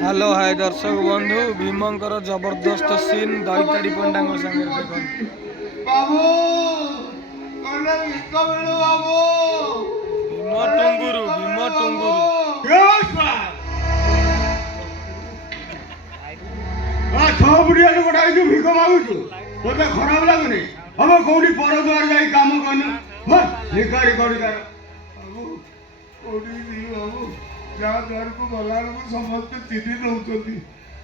hello hi दर्शक बंधु भीमंकर जबरदस्त सीन दैताड़ी पंडा संगे बाबू कने भिक मिलू बाबू भीम टुंगुरु छह बुढ़िया गोटा भिक मागुचु तोते खराब लगुनि हम कौटी पर द्वार जा कम करनु भिखारी कर बाबू कौटी दी बाबू जहाँ द्वार को गला समस्त चिन्ही नौकती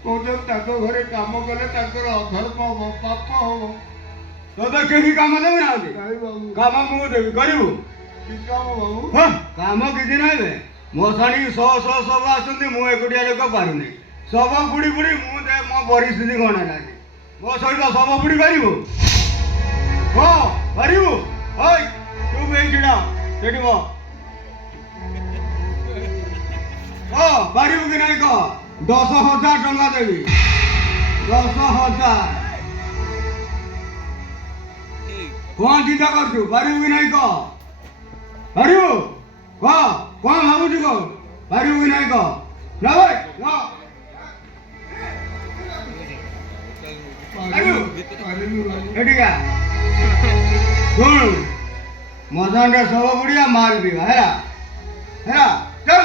कहते घरे कम कले अधर्म हम पाप हम तोते कहीं कम देवी ना कम मुझे देवी करू कम किसी ना मशाणी शह शह सब आसती मु एकुटिया लोक पारुनी सब बुड़ी बुड़ी मुझे मो परिस्थिति कौन है मो सहित सब बुड़ी पार पारू तू भी छिड़ा से पारू कि नहीं कह 10,000 टंका देवी 10,000 कौन चिंता करछु पारू कि नहीं कह पारू कह कौन भावुछु कह पारू कि नहीं कह ना भाई ना एटिका सुन मजांडा सब बुढ़िया मार पीवा है चल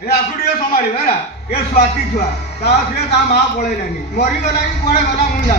ये आकुड़िया संभाल है ये स्वाति छुआ ता माँ पड़े मरी गला कि पड़े गला मुझे